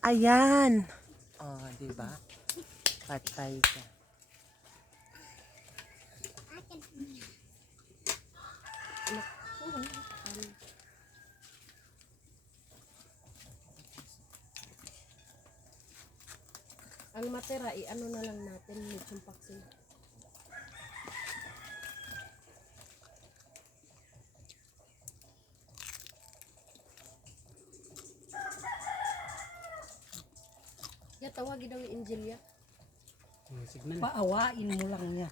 Ayan. Oh, di ba? Patay ka. Ang matira, i-ano na lang natin, lechong paksiw. Ya, tawagin daw yung Angelia. Signal. Paawain mo lang niya.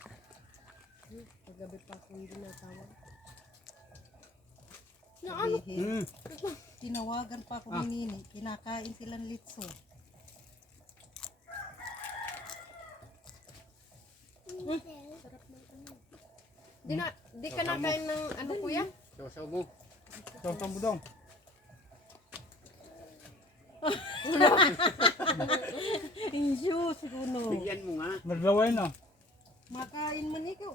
Paggabi pa akong ginatawag. Sabihin. Tinawagan pa ako ni Nini. Kinakain silang litso. Di ka nakain ng ano kuya? Saw mo. Saw mo dong. Injo, siguro. Bigyan mo nga. Naglaway na. Makain man ikaw.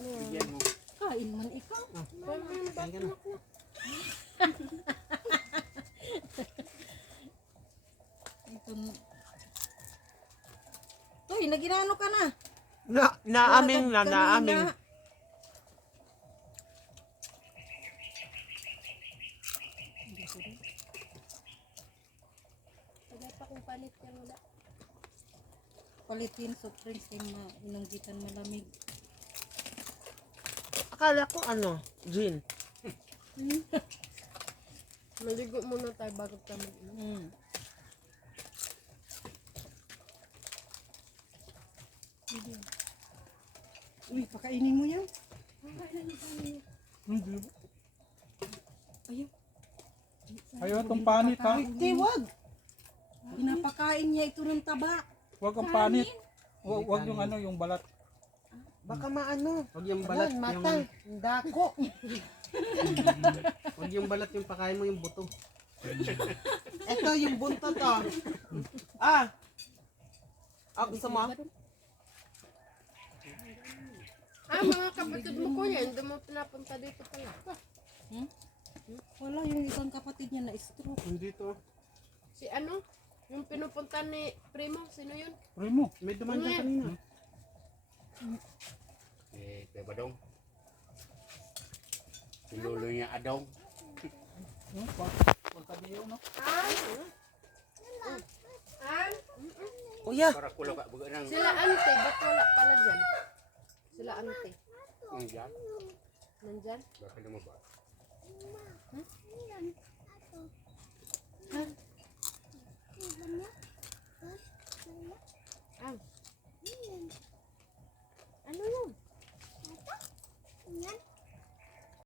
Bigyan mo. Kain man ikaw. Kain ka na. Ito. Toy, naginano ka na. Naaming na, Kanina. naaming. Wala pa kung panit yan wala. Palitin soft drinks kay inanggitan malamig. Akala ko ano, gin. Maligo muna tayo bago tayo mag-inom. Uy, pakainin mo yan. Hindi. Ayaw. Ayaw itong panit ha. Hindi, wag. Pinapakain niya ito ng taba. Huwag ang panit. Huwag yung ano, yung balat. Baka maano. Huwag yung balat. Ano, mata. Dako. Huwag yung balat yung pakain mo yung buto. Ito yung buntot to. Ah. Ah, gusto mo? Mga kapatid mo kuya, hindi mo pinapunta dito pala. Wala, yung ibang kapatid niya na stroke. Hindi to. Si ano? Yung pinupunta ni Primo, sino yun? Primo. May duman dyan kanina. Kuya Badong. Si Lolo niya Adong. Pagkabiyo no. Kuya. Para kulo ka. Buga ng... Sila ante, ba't wala pala dyan? Sila ante. Ang dyan. Nandyan? Baka lumabas.